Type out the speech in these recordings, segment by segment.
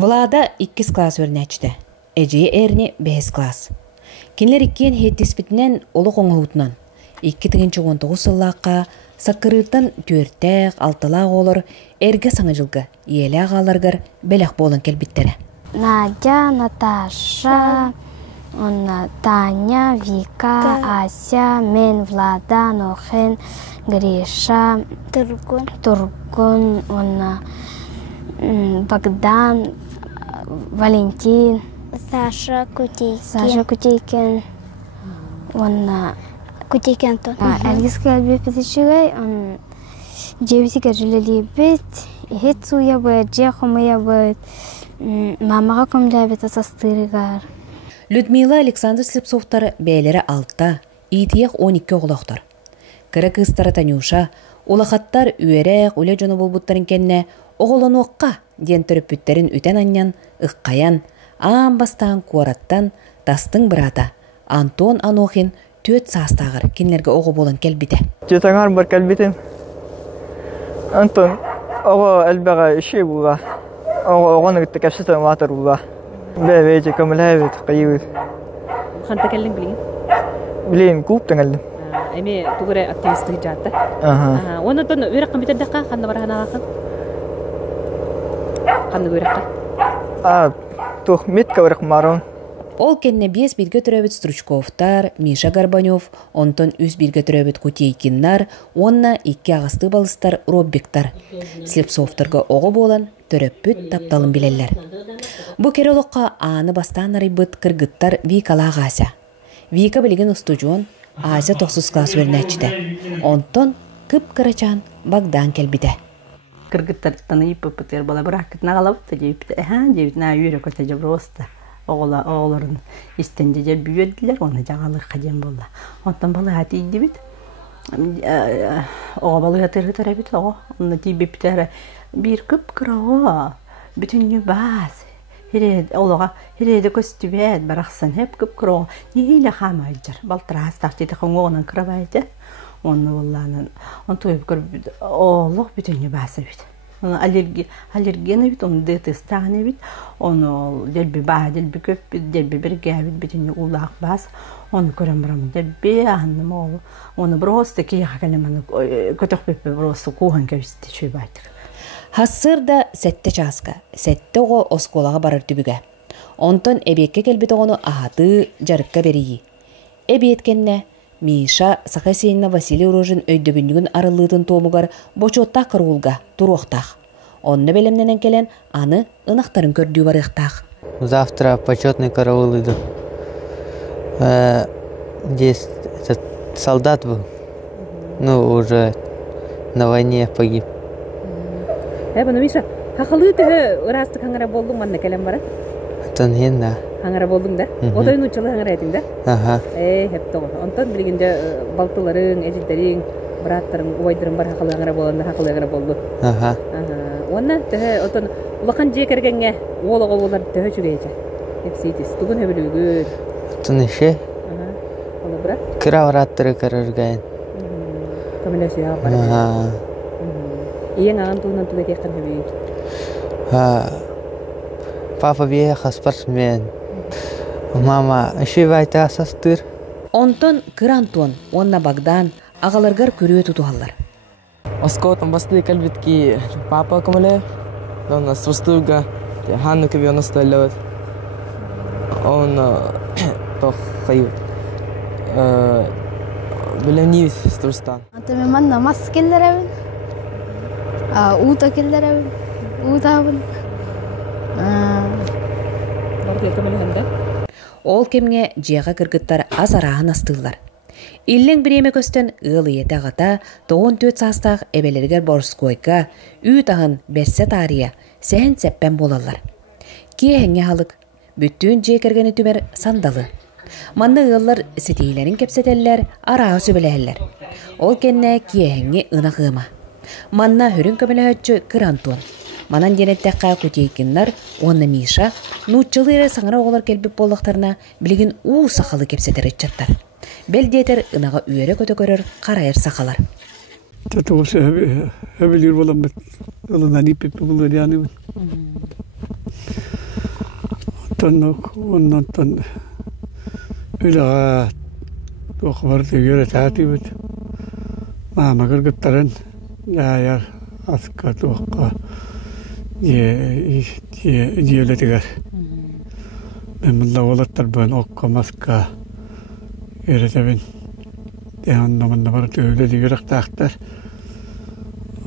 Влада 2 класс өрнәчті. Әжей әріне 5 класс. Кенлер 2-ен хеттеспітінен олы қоңғығытынан. 2019 сыллаққа саққырыттан 4-6 олыр әрге саңы жылғы елі ағаларғыр бәләқ болын келбіттері. Надя, Наташа, Таня, Вика, Ася, мен, Влада, Нохен, Гриша, Тургун, Богдан, Валентин, Саша Кутейкин, Кутейкин Антон. Әлгіскі әлбет бітішігай, жебісігі жүлелі бет, хет суя бөт, же құмыя бөт, мамаға көмлі бет асастырығар. Людмила Александр Слепцовтар бәйлері 6, итиек 12 оғылақтар. Кірі кыстары Танюша, олақаттар үйерек үлі жоны болбуттарын кенне оғылын оққа ден түріп бүттерін үтен аннан, ұққаян, аң бастан қуараттан тастың бірата Антон Анохин 4 састағыр кенлерге оғы болын келбіде. Жетаңар бар келбітім. Антон оғы әлбәға үші бұға. Оғаны күтті кәпсістен ватыр бұға. Бәйбәйте көмілі әбет қайығыз. Қанта кәлдің білген? Білейін, көптің әлдім. Әме тұғыры активистігі жатты. Оны тұн өрек қымбетердіққа қанды бар ғана ақын? Қанды өрекқа? Тұқ метка өрек марон. Ол кенне 5 билге түрәбіт Стручковтар, Миша Горбанев, онтон 3 билге түрәбіт Кутейкиннар, онна 2 ағысты балыстар Роббектар. Слепцовтарға оғы болан түрәппіт тапталын білелер. Бұ кереліққа аны бастан арайбыт кыргыттар Викала ағася. Вика білген ұстужуын Ася 9 класс өрнәчті. Онтон кып кырачан Богдан келбіде. Кыргыттарттан иппыптыр бала бұрақытна қалабытты жебітна үйрі көте жабыросты. Оғыларын істенде жер бүйеділер, оны жағалық қаден болды. Онтан балы әті еді бит. Оға балы әтірі тәрі бит, оны дейбе бітәрі. Bir kıpkıra bütün bas. Olağa herede köstübet baraksan hep kıpkıra. Neyle hamaycar. Baltras tahtide kongoğunun kırabaydı. Onu vallahi on toyup kır Allah bütün bas bit. Onu alergeni bit, onu detestane bit. Onu delbi badel bir köp delbi bir gavit bütün ulaq bas. Onu köremram delbi annem o. Onu broste ki yakalamanı kötük bir broste kuhan keviste şey baytık. Хассырда сәтті часка, сәтті оғы осколаға барыр түбігі. Онтон әбекке келбет оғыны ағаты жарыққа берейі. Әбеткенне Миша Сахасейна Василий Рожин өйдөбүндігін арылытын томугар бочоттақ кыруылға тұруқтақ. Онны белемненен келен аны ынақтарын көрдүү барықтақ. Завтра почетный караул иду. Здесь этот солдат был, уже на войне погиб. Бана Миша, хақылы түхі ұрасты қаңыра болдың манна кәлем бара? Тон хенна. Қаңыра болдың да? Отойын ұчылы қаңыра етің да? Хеп тоғы. Онтан білгенде балтыларың, әжілдерің, бұраттарың, ұвайдырың бар хақылы қаңыра боландар хақылы қаңыра болды. Онна түхі, отын ұлақан жек әргенге олығы олар түхі жүгейчі. Хепсі етес. Түгін өбілі өгір. Тон іше? Олы бұра? Кіра ұраттыры кіріргайын. Көмілі сүйаға бара. Иен ағын туынан туға текқан хөбейді? Папа бейеқа спортсмен. Мама үші байта асастыр. Онтон кырантуан, онна Богдан ағаларғар көрі тұтуғалар. Оскотан басты кәлбетки папа көмілі. Он свастуға ханну көбе оны стөлі. Он тоқ қайып. Білемнейіз Турстан. Антаме манна мас келдер әбін. Ута келдер әбін. Ута әбін. Ол кемге жеға кіргіттар аз арағын астығылар. Иллен біреме көстен ұлы еті ағата 94 састақ әбелергер Борскойка үй тағын бәссе тария сән сәппен болалар. Кейхенге халық бүттін жекергені түмер сандалы. Манны ұллар сетейлерін кепсетелер, арағы сөбіләлер. Ол кенне кейхенге ұна ғыма. Манна хүрін көмілі өтчі кырантуан. Манан денеттәққа Кутейкиннар, онна Миша, нұтчылыры саңыра оғылар келбіп болықтарына білген ұу сақалы кепсетер етчаттар. Бәлдетер ұнаға үйері көті көрір қарайыр сақалар. Тәті болса әбелер болам бәт. Олынан ипеп болар яны бәт. Ondan ülağa toqbar tegere taatibet. Mama gırgıttaran yayar aska toqqa diyeletiger. Ben bunda olattar ben okka maska eretebin. Dehannamanna var öyle digerek taaktar.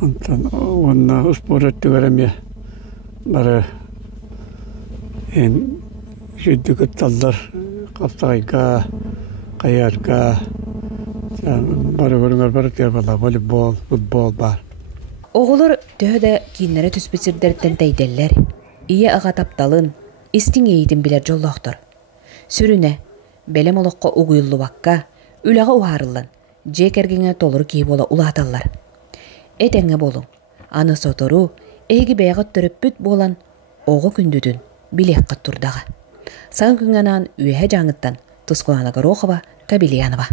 Ondan onna usporet digerem ya. Bara en şiddet tallar kapsayga kayarga bara görünger bara tervala voleybol futbol bar. Oğulur töhöde kinlere tüspüsürderden teydeller. İye ağa taptalın, istin eğitim biler jolloqtor. Sürüne, belem oloqqa uğuyullu bakka, ülağa uharıllan, jekergine tolur ki bola ulatallar. Etenge bolun, anı sotoru, egi beyağı töröppüt bolan, oğu kündüdün, bilek qatturdağa. Sağın künganan üyehe janıttan, Tuskulana Gorokova, Kabiliyanova.